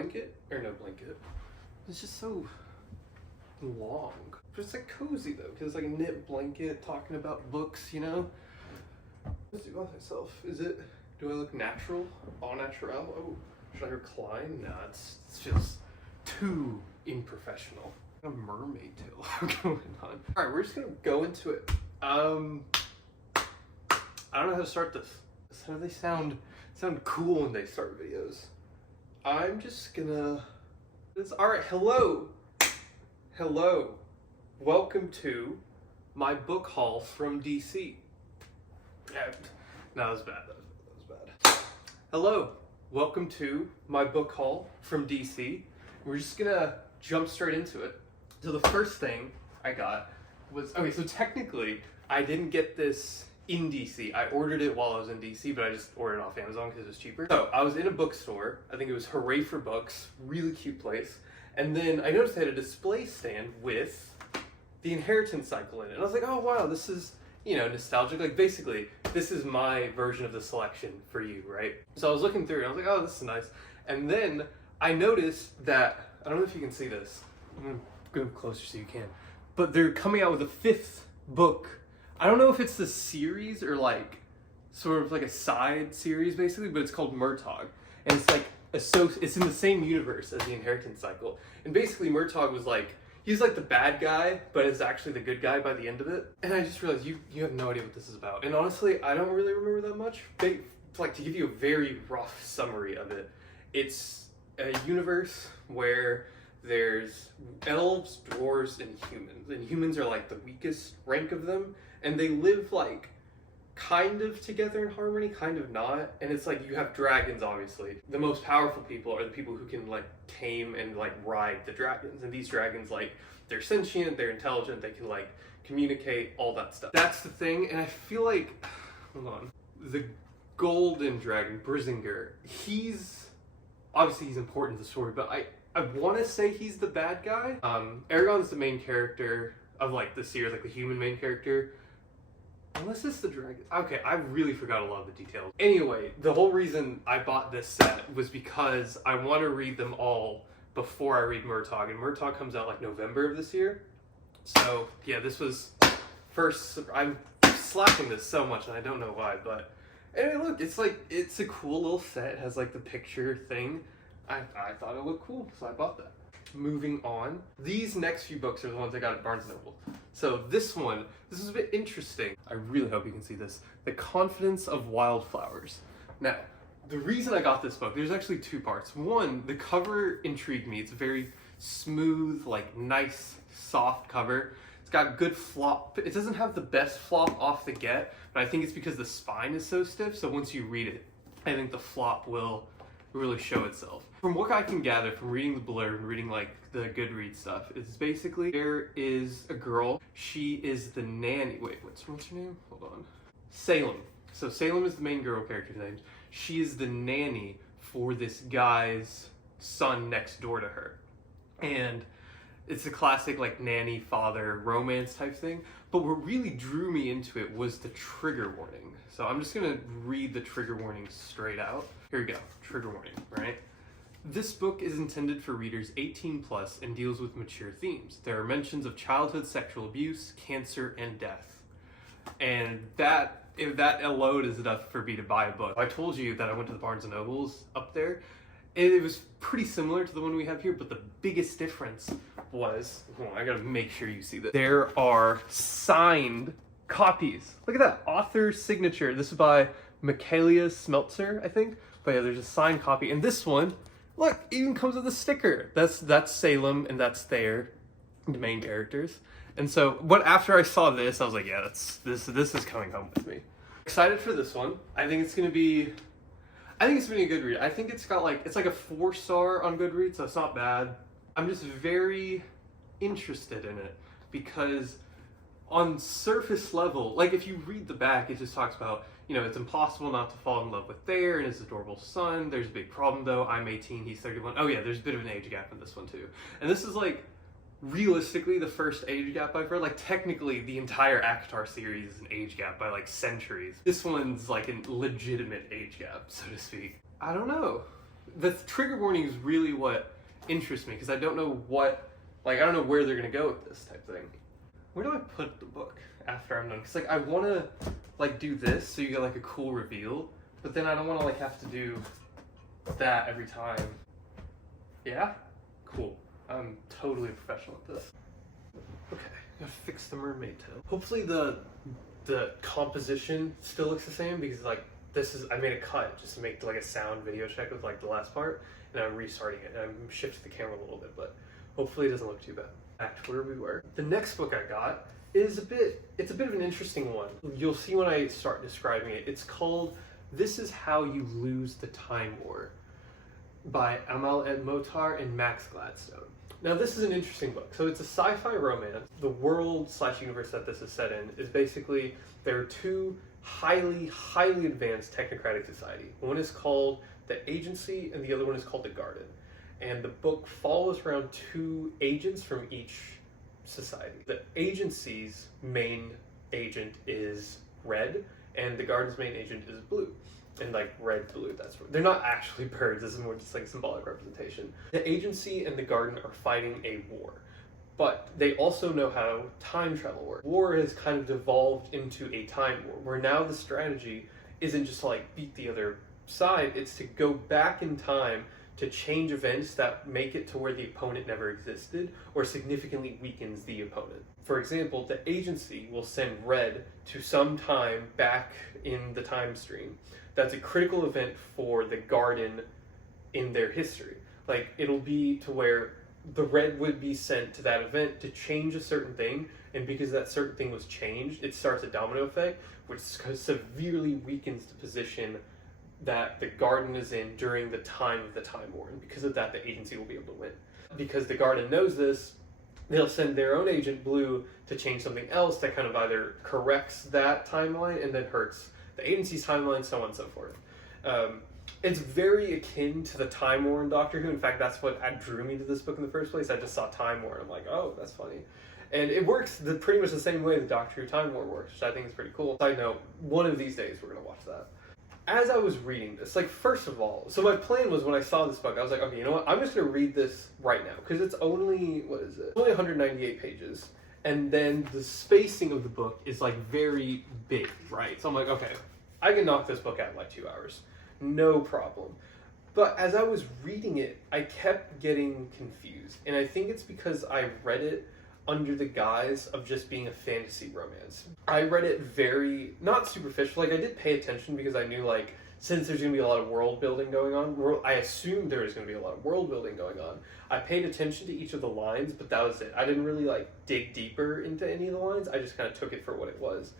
blanket, or no blanket. It's just so long. But it's like cozy though, because it's like a knit blanket talking about books, you know? Let's do about myself. Do I look natural? Au naturel? Oh, should I recline? Nah, it's just too unprofessional. A mermaid tail going on. Alright, we're just gonna go into it. I don't know how to start this. How do they sound cool when they start videos? I'm just gonna... Alright, hello! Hello. Welcome to my book haul from DC. No, that was bad. That was bad. Hello. Welcome to my book haul from DC. We're just gonna jump straight into it. So the first thing I got was... Okay, so technically, I didn't get this in DC. I ordered it while I was in DC, but I just ordered it off Amazon because it was cheaper. So I was in a bookstore. I think it was Hooray for Books. Really cute place. And then I noticed they had a display stand with the Inheritance Cycle in it. And I was like, oh wow, this is, you know, nostalgic. Like basically, this is my version of the selection for you, right? So I was looking through and I was like, oh, this is nice. And then I noticed that, I don't know if you can see this. I'm gonna go closer so you can. But they're coming out with a 5th book. I don't know if it's the series or like, sort of like a side series basically, but it's called Murtagh. And it's like, it's in the same universe as the Inheritance Cycle. And basically Murtagh was like, he's like the bad guy, but is actually the good guy by the end of it. And I just realized you have no idea what this is about. And honestly, I don't really remember that much. Like to give you a very rough summary of it, it's a universe where there's elves, dwarves, and humans. And humans are like the weakest rank of them. And they live like kind of together in harmony, kind of not. And it's like you have dragons, obviously. The most powerful people are the people who can like tame and like ride the dragons. And these dragons, like, they're sentient, they're intelligent, they can like communicate, all that stuff. That's the thing. And I feel like, hold on, the golden dragon, Brisingar, he's important to the story, but I want to say he's the bad guy. Aragorn's the main character of like the series, like the human main character. Unless it's the dragon. Okay, I really forgot a lot of the details. Anyway, the whole reason I bought this set was because I want to read them all before I read Murtagh. And Murtagh comes out like November of this year. So yeah, this was first... I'm slacking this so much and I don't know why, but... Anyway, look, it's a cool little set. It has like the picture thing. I thought it looked cool, so I bought that. Moving on, these next few books are the ones I got at Barnes & Noble. So this is a bit interesting. I really hope you can see this. The Confidence of Wildflowers. Now, the reason I got this book, there's actually 2 parts. One, the cover intrigued me. It's a very smooth, like nice, soft cover. It's got good flop. It doesn't have the best flop off the get, but I think it's because the spine is so stiff, so once you read it, I think the flop will really show itself. From what I can gather from reading the blurb and reading like the Goodreads stuff, is basically there is a girl, she is the nanny. Wait, what's her name? Hold on. Salem. So Salem is the main girl character's name. She is the nanny for this guy's son next door to her. And it's a classic like nanny father romance type thing. But what really drew me into it was the trigger warning. So I'm just gonna read the trigger warning straight out. Here we go, trigger warning, right? This book is intended for readers 18 plus and deals with mature themes. There are mentions of childhood sexual abuse, cancer, and death. And if that alone is enough for me to buy a book. I told you that I went to the Barnes & Nobles up there. It was pretty similar to the one we have here, but the biggest difference was, hold on, I gotta make sure you see this. There are signed copies. Look at that, author signature. This is by Michaela Smeltzer, I think. But yeah, there's a signed copy. And this one, look, it even comes with a sticker. That's Salem and that's Thayer, the main characters. And so after I saw this, I was like, yeah, this is coming home with me. Excited for this one. I think it's gonna be a good read. I think it's like a 4-star on Goodreads, so it's not bad. I'm just very interested in it because on surface level, like if you read the back, it just talks about, you know, it's impossible not to fall in love with Thayer and his adorable son. There's a big problem though. I'm 18, he's 31. Oh yeah, there's a bit of an age gap in this one too. And this is like realistically the first age gap I've read. Like technically the entire ACOTAR series is an age gap by like centuries. This one's like a legitimate age gap, so to speak. I don't know. the trigger warning is really what interests me, because I don't know I don't know where they're gonna go with this type thing. Where do I put the book after I'm done? Because I want to do this so you get a cool reveal, but then I don't want to have to do that every time. Yeah? Cool. I'm totally a professional at this. Okay, gotta fix the mermaid tail. Hopefully the composition still looks the same, because I made a cut just to make a sound video check with the last part, and I'm restarting it, and I'm shifting the camera a little bit, but hopefully it doesn't look too bad. Back to where we were. The next book I got is a bit of an interesting one. You'll see when I start describing it. It's called This Is How You Lose the Time War by Amal El-Mohtar and Max Gladstone. Now this is an interesting book. So it's a sci-fi romance. The world/universe that this is set in is basically, there are two highly advanced technocratic society. One is called the Agency and the other one is called the Garden. And the book follows around two agents from each society. The Agency's main agent is red, and the Garden's main agent is blue. And red, blue, they're not actually birds, this is more just symbolic representation. The Agency and the Garden are fighting a war, but they also know how time travel works. War has kind of devolved into a time war, where now the strategy isn't just to beat the other side, it's to go back in time to change events that make it to where the opponent never existed or significantly weakens the opponent. For example, the Agency will send red to some time back in the time stream. That's a critical event for the Garden in their history. It'll be to where the red would be sent to that event to change a certain thing, and because that certain thing was changed, it starts a domino effect, which severely weakens the position that the Garden is in during the time of the Time War, and because of that, the Agency will be able to win. Because the Garden knows this, they'll send their own agent, Blue, to change something else that kind of either corrects that timeline and then hurts the Agency's timeline, so on and so forth. It's very akin to the Time War in Doctor Who. In fact, that's what drew me to this book in the first place. I just saw Time War, and I'm like, oh, that's funny. And it works pretty much the same way the Doctor Who Time War works, which I think is pretty cool. Side note, one of these days we're going to watch that. As I was reading this, first of all, so my plan was when I saw this book, I was like, okay, you know what, I'm just going to read this right now, because it's only, It's only 198 pages, and then the spacing of the book is, very big, right? So I'm like, okay, I can knock this book out in, 2 hours. No problem. But as I was reading it, I kept getting confused, and I think it's because I read it under the guise of just being a fantasy romance. I read it very, not superficial, I did pay attention because I knew, since there's going to be a lot of world building going on, I assumed there was going to be a lot of world building going on. I paid attention to each of the lines, but that was it. I didn't really, dig deeper into any of the lines, I just kind of took it for what it was.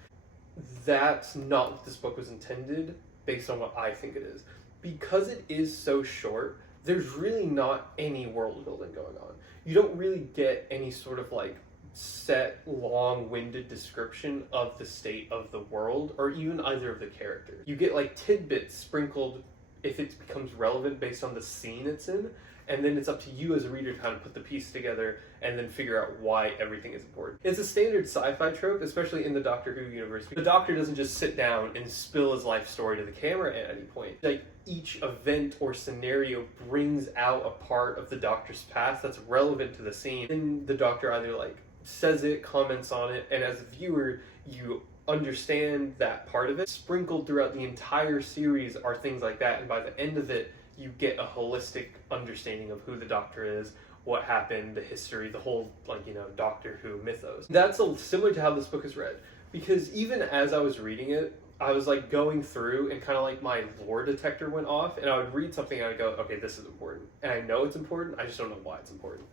That's not what this book was intended, based on what I think it is. Because it is so short, there's really not any world building going on. You don't really get any sort of set, long-winded description of the state of the world, or even either of the characters. You get tidbits sprinkled if it becomes relevant based on the scene it's in, and then it's up to you as a reader to kind of put the piece together and then figure out why everything is important. It's a standard sci-fi trope, especially in the Doctor Who universe. The Doctor doesn't just sit down and spill his life story to the camera at any point. Each event or scenario brings out a part of the Doctor's past that's relevant to the scene, and the Doctor either says it, comments on it, and as a viewer, you understand that part of it. Sprinkled throughout the entire series are things like that, and by the end of it, you get a holistic understanding of who the Doctor is, what happened, the history, the whole, Doctor Who mythos. That's similar to how this book is read, because even as I was reading it, I was going through and kind of my lore detector went off, and I would read something and I'd go, okay, this is important. And I know it's important, I just don't know why it's important.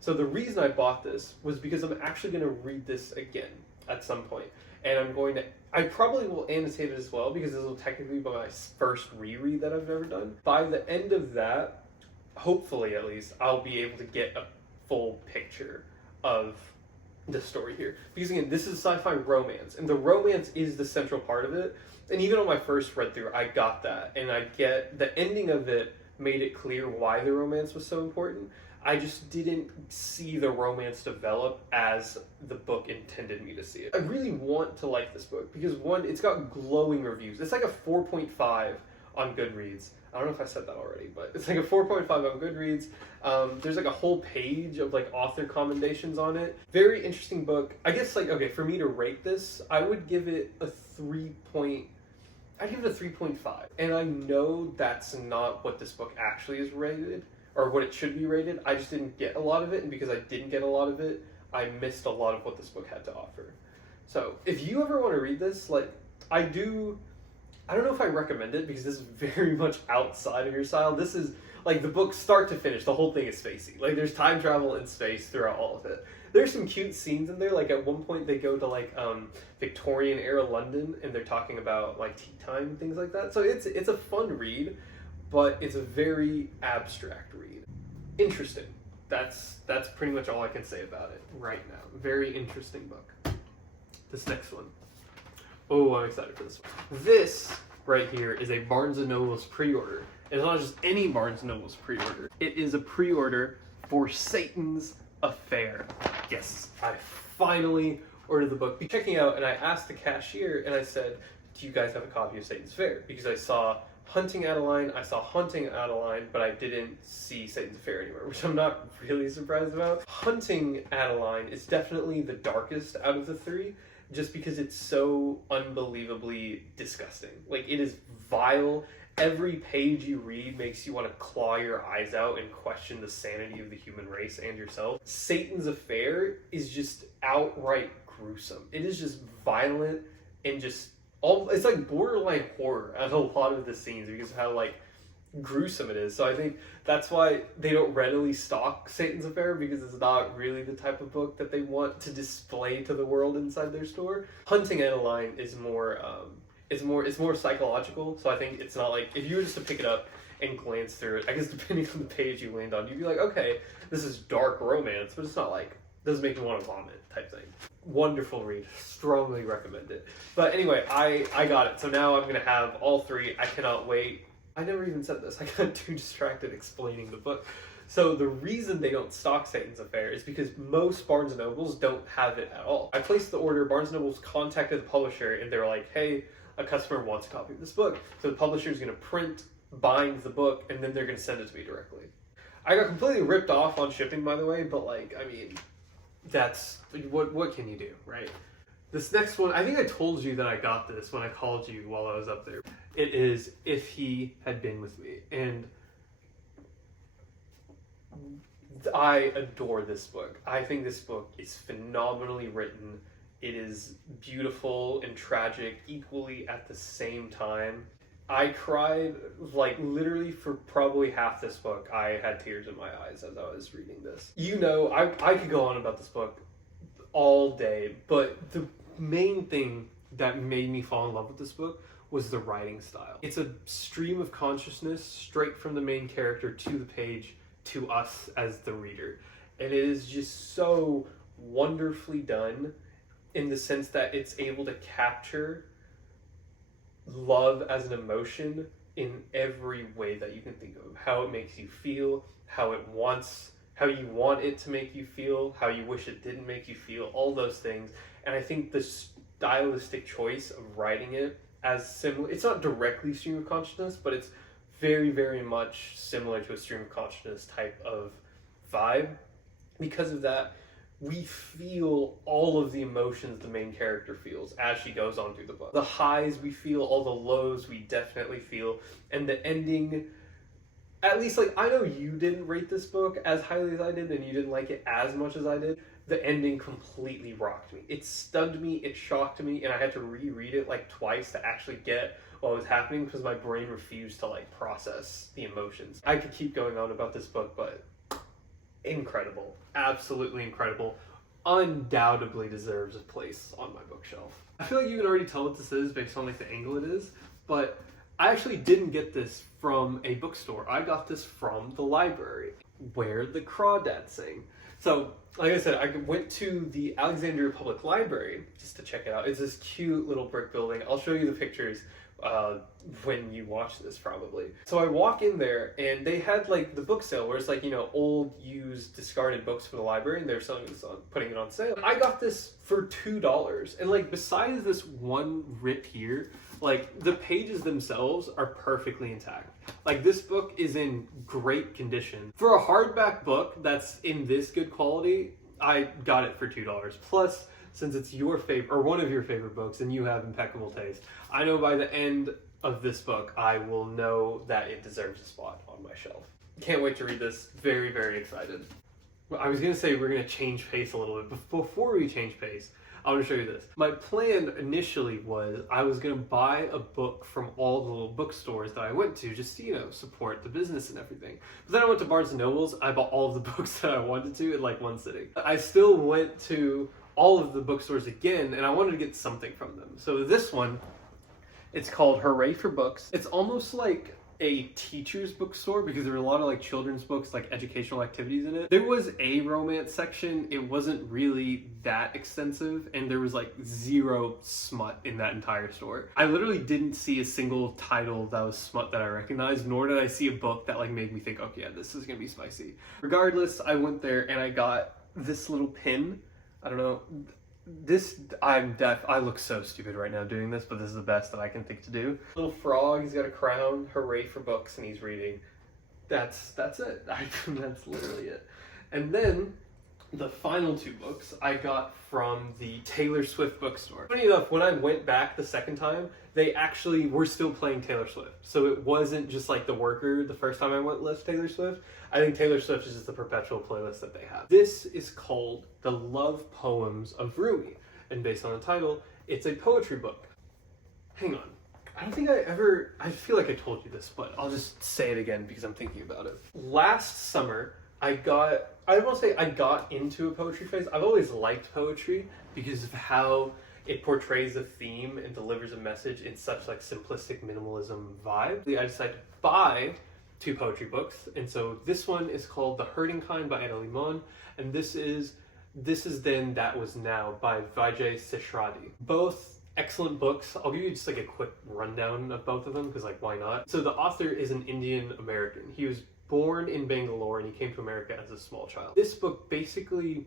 So the reason I bought this was because I'm actually going to read this again at some point. And I probably will annotate it as well, because this will technically be my first reread that I've ever done. By the end of that, hopefully at least, I'll be able to get a full picture of the story here. Because again, this is sci-fi romance, and the romance is the central part of it. And even on my first read through, I got that. And I get the ending of it made it clear why the romance was so important. I just didn't see the romance develop as the book intended me to see it. I really want to like this book because, one, it's got glowing reviews. It's a 4.5 on Goodreads. I don't know if I said that already, but it's like a 4.5 on Goodreads. There's like a whole page of like author commendations on it. Very interesting book. I guess like, okay, for me to rate this, I would give it a 3.5. And I know that's not what this book actually is rated, or what it should be rated. I just didn't get a lot of it, and because I didn't get a lot of it, I missed a lot of what this book had to offer. So if you ever want to read this, like, I don't know if I recommend it because this is very much outside of your style. This is like the book start to finish, the whole thing is spacey. Like there's time travel in space throughout all of it. There's some cute scenes in there. Like at one point they go to like Victorian era London and they're talking about like tea time and things like that. So it's a fun read, but it's a very abstract read. Interesting. That's pretty much all I can say about it right now. Very interesting book. This next one. Oh, I'm excited for this one. This right here is a Barnes & Noble's pre-order. It's not just any Barnes & Noble's pre-order. It is a pre-order for Satan's Affair. Yes, I finally ordered the book. Checking out, and I asked the cashier, and I said, do you guys have a copy of Satan's Affair? Because I saw Hunting Adeline, I saw Haunting Adeline, but I didn't see Satan's Affair anywhere, which I'm not really surprised about. Hunting Adeline is definitely the darkest out of the three, just because it's so unbelievably disgusting. Like, it is vile. Every page you read makes you want to claw your eyes out and question the sanity of the human race and yourself. Satan's Affair is just outright gruesome. It is just violent and just it's like borderline horror at a lot of the scenes because of how like gruesome it is. So I think that's why they don't readily stock Satan's Affair, because it's not really the type of book that they want to display to the world inside their store. Hunting Adeline is more it's more psychological. So I think it's not like, if you were just to pick it up and glance through it, I guess depending on the page you land on, you'd be like, okay, this is dark romance, but it's not like, doesn't make me want to vomit type thing. Wonderful read. Strongly recommend it. But anyway, I got it. So now I'm going to have all three. I cannot wait. I never even said this. I got too distracted explaining the book. So the reason they don't stock Satan's Affair is because most Barnes & Nobles don't have it at all. I placed the order, Barnes & Noble's contacted the publisher, and they're like, hey, a customer wants a copy of this book. So the publisher is going to bind the book, and then they're going to send it to me directly. I got completely ripped off on shipping, by the way, but like, I mean, that's, what can you do, right? This next one, I think I told you that I got this when I called you while I was up there. It is If He Had Been With Me. And I adore this book. I think this book is phenomenally written. It is beautiful and tragic equally at the same time. I cried, like, literally for probably half this book. I had tears in my eyes as I was reading this. You know, I could go on about this book all day, but the main thing that made me fall in love with this book was the writing style. It's a stream of consciousness straight from the main character to the page to us as the reader. And it is just so wonderfully done in the sense that it's able to capture love as an emotion in every way that you can think of. How it makes you feel, how you want it to make you feel, how you wish it didn't make you feel, all those things. And I think the stylistic choice of writing it as similar, it's not directly stream of consciousness, but it's very, very much similar to a stream of consciousness type of vibe. Because of that, we feel all of the emotions the main character feels as she goes on through the book. The highs we feel, all the lows we definitely feel, and the ending, at least, like, I know you didn't rate this book as highly as I did, and you didn't like it as much as I did. The ending completely rocked me. It stunned me, it shocked me, and I had to reread it like twice to actually get what was happening because my brain refused to like process the emotions. I could keep going on about this book, but incredible. Absolutely incredible. Undoubtedly deserves a place on my bookshelf. I feel like you can already tell what this is based on like the angle it is, but I actually didn't get this from a bookstore. I got this from the library, where the crawdads sing. So, like I said, I went to the Alexandria Public Library just to check it out. It's this cute little brick building. I'll show you the pictures when you watch this probably. So I walk in there and they had like the book sale where it's like, you know, old, used, discarded books from the library and they're selling this on, putting it on sale. I got this for $2 and like besides this one rip here, Like, the pages themselves are perfectly intact. Like, this book is in great condition. For a hardback book that's in this good quality, I got it for $2. Plus, since it's your favorite, or one of your favorite books, and you have impeccable taste, I know by the end of this book, I will know that it deserves a spot on my shelf. Can't wait to read this. Very, very excited. Well, I was going to say we're going to change pace a little bit, but before we change pace, I want to show you this. My plan initially was I was going to buy a book from all the little bookstores that I went to just to, support the business and everything. But then I went to Barnes & Noble's. I bought all of the books that I wanted to in like one sitting. I still went to all of the bookstores again, and I wanted to get something from them. So this one, it's called Hooray for Books. It's almost like a teacher's bookstore because there were a lot of like children's books, like educational activities in it. There was a romance section. It wasn't really that extensive, and there was like zero smut in that entire store. I literally didn't see a single title that was smut that I recognized, nor did I see a book that like made me think, okay, yeah, this is gonna be spicy. Regardless, I went there and I got this little pin. I don't know. I look so stupid right now doing this, but this is the best that I can think to do. Little frog, he's got a crown, hooray for books, and he's reading. That's it. That's literally it. And then the final two books I got from the Taylor Swift bookstore. Funny enough, when I went back the second time, they actually were still playing Taylor Swift. So it wasn't just like The Worker the first time I went list Taylor Swift. I think Taylor Swift is just the perpetual playlist that they have. This is called The Love Poems of Rumi. And based on the title, it's a poetry book. Hang on. I don't think I feel like I told you this, but I'll just say it again because I'm thinking about it. Last summer, I won't say I got into a poetry phase. I've always liked poetry because of how it portrays a theme and delivers a message in such like simplistic minimalism vibe. I decided to buy two poetry books, and so this one is called The Hurting Kind by Eda Limon, and this is Then That Was Now by Vijay Seshradi. Both excellent books. I'll give you just like a quick rundown of both of them because like why not? So the author is an Indian American. He was born in Bangalore and he came to America as a small child. This book basically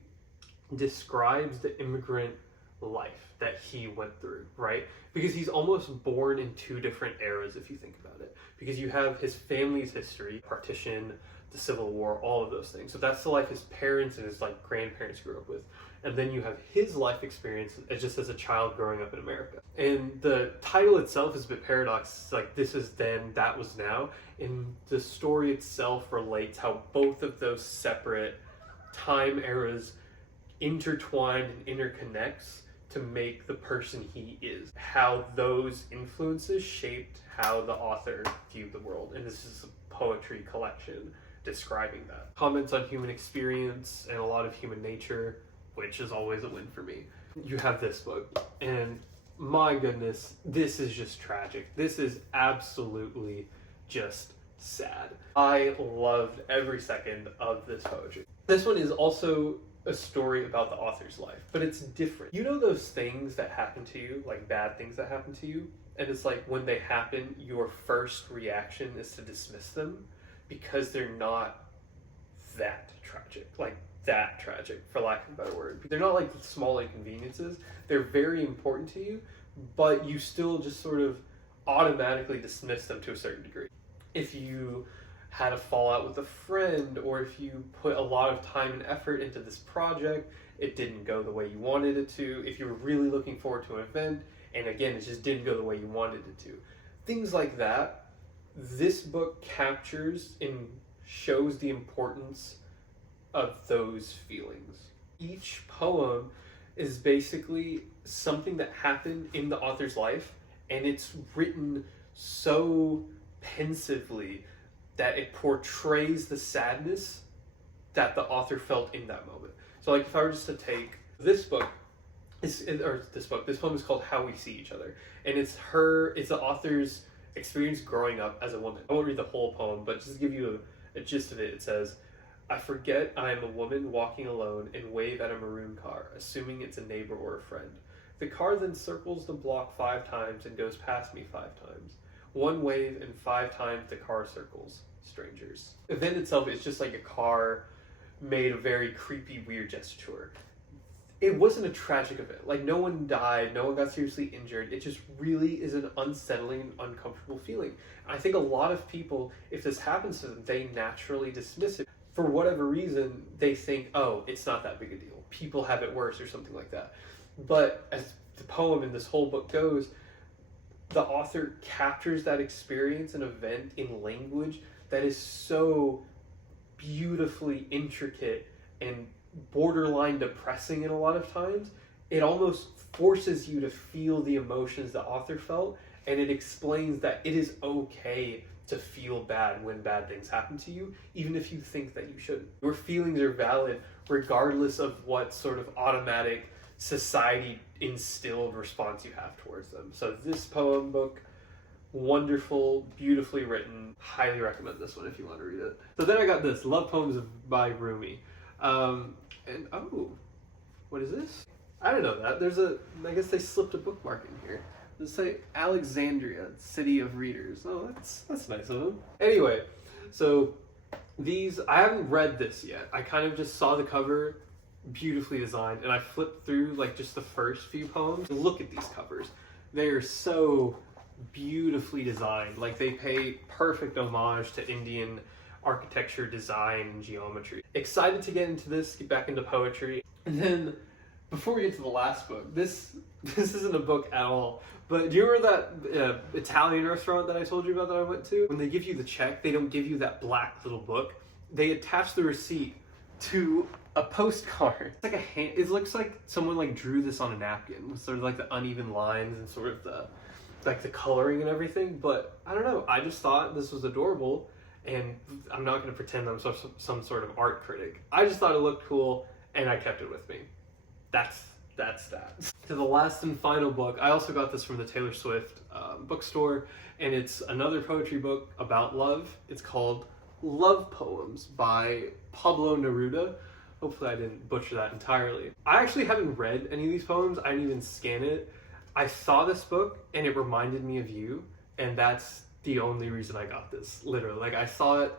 describes the immigrant life that he went through, right? Because he's almost born in two different eras if you think about it. Because you have his family's history, partition, the Civil War, all of those things. So that's the life his parents and his like grandparents grew up with. And then you have his life experience just as a child growing up in America. And the title itself is a bit paradox. It's like This Is Then, That Was Now. And the story itself relates how both of those separate time eras intertwined and interconnects to make the person he is. How those influences shaped how the author viewed the world. And this is a poetry collection describing that. Comments on human experience and a lot of human nature, which is always a win for me. You have this book, and my goodness, this is just tragic. This is absolutely just sad. I loved every second of this poetry. This one is also a story about the author's life, but it's different. You know those things that happen to you, like bad things that happen to you, and it's like when they happen, your first reaction is to dismiss them because they're not that tragic, for lack of a better word. They're not like small inconveniences. They're very important to you, but you still just sort of automatically dismiss them to a certain degree. If you had a fallout with a friend, or if you put a lot of time and effort into this project, it didn't go the way you wanted it to. If you were really looking forward to an event, and again, it just didn't go the way you wanted it to. Things like that, this book captures and shows the importance of those feelings. Each poem is basically something that happened in the author's life, and it's written so pensively that it portrays the sadness that the author felt in that moment. So like if I were just to take this book, this poem is called How We See Each Other, and it's the author's experience growing up as a woman. I won't read the whole poem, but just to give you a gist of it, it says, I forget I am a woman walking alone and wave at a maroon car, assuming it's a neighbor or a friend. The car then circles the block 5 times and goes past me 5 times. 1 wave and 5 times the car circles strangers. The event itself is just like a car made a very creepy, weird gesture. it wasn't a tragic event. Like, no one died, no one got seriously injured. It just really is an unsettling and uncomfortable feeling. I think a lot of people, if this happens to them, they naturally dismiss it. For whatever reason, they think, oh, it's not that big a deal. People have it worse or something like that. But as the poem in this whole book goes, the author captures that experience and event in language that is so beautifully intricate and borderline depressing in a lot of times. It almost forces you to feel the emotions the author felt, and it explains that it is okay to feel bad when bad things happen to you, even if you think that you shouldn't. Your feelings are valid regardless of what sort of automatic society instilled response you have towards them. So this poem book, wonderful, beautifully written. Highly recommend this one if you want to read it. So then I got this, Love Poems by Rumi. And oh, what is this? I don't know that. I guess they slipped a bookmark in here. Let's say Alexandria, City of Readers. Oh, that's nice of them. Anyway, so I haven't read this yet. I kind of just saw the cover, beautifully designed, and I flipped through like just the first few poems. Look at these covers. They are so beautifully designed. Like, they pay perfect homage to Indian architecture, design, and geometry. Excited to get into this, get back into poetry. And then, before we get to the last book, this isn't a book at all, but do you remember that Italian restaurant that I told you about that I went to? When they give you the check, they don't give you that black little book. They attach the receipt to a postcard. It's like it looks like someone like drew this on a napkin with sort of like the uneven lines and sort of the coloring and everything. But I don't know, I just thought this was adorable, and I'm not going to pretend I'm some sort of art critic. I just thought it looked cool, and I kept it with me. That's that. To the last and final book, I also got this from the Taylor Swift bookstore, and it's another poetry book about love. It's called Love Poems by Pablo Neruda. Hopefully I didn't butcher that entirely. I actually haven't read any of these poems. I didn't even scan it. I saw this book and it reminded me of you, and that's the only reason I got this, literally. Like, I saw it,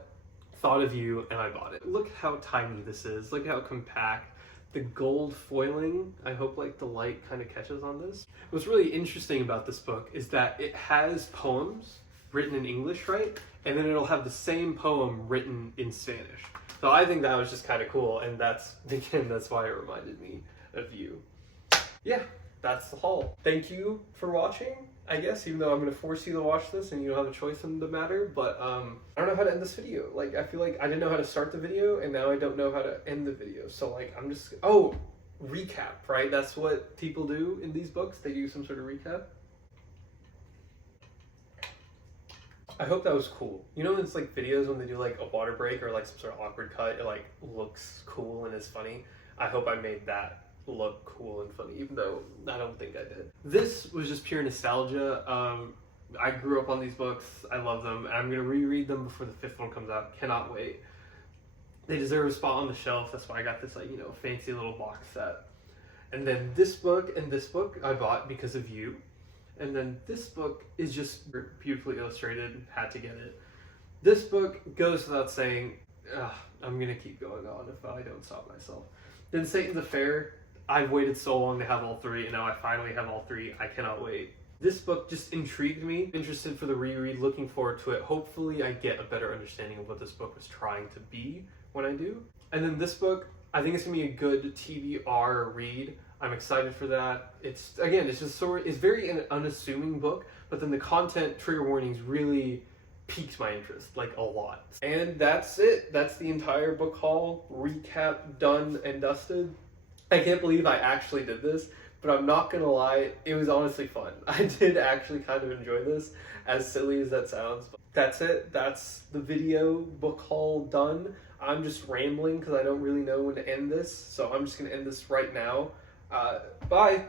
thought of you, and I bought it. Look how tiny this is. Look how compact. The gold foiling, I hope like the light kind of catches on this. What's really interesting about this book is that it has poems written in English, right? And then it'll have the same poem written in Spanish. So I think that was just kind of cool, and that's why it reminded me of you. Yeah, that's the haul. Thank you for watching, I guess, even though I'm going to force you to watch this and you don't have a choice in the matter, but I don't know how to end this video. Like, I feel like I didn't know how to start the video, and now I don't know how to end the video. So, like, I'm just, recap, right? That's what people do in these books. They do some sort of recap. I hope that was cool. You know, it's like videos when they do like a water break or like some sort of awkward cut, it like looks cool and is funny. I hope I made that look cool and funny, even though I don't think I did. This was just pure nostalgia. I grew up on these books. I love them. And I'm going to reread them before the 5th one comes out. Cannot wait. They deserve a spot on the shelf. That's why I got this, like, you know, fancy little box set. And then this book and this book I bought because of you. And then this book is just beautifully illustrated. Had to get it. This book goes without saying. I'm going to keep going on if I don't stop myself. Then Satan's Affair. I've waited so long to have all three, and now I finally have all three. I cannot wait. This book just intrigued me. Interested for the reread, looking forward to it. Hopefully I get a better understanding of what this book was trying to be when I do. And then this book, I think it's gonna be a good TBR read. I'm excited for that. It's very an unassuming book, but then the content, trigger warnings, really piqued my interest, like, a lot. And that's it. That's the entire book haul. Recap done and dusted. I can't believe I actually did this, but I'm not gonna lie, it was honestly fun. I did actually kind of enjoy this, as silly as that sounds. But that's it. That's the video book haul done. I'm just rambling because I don't really know when to end this, so I'm just gonna end this right now. Bye!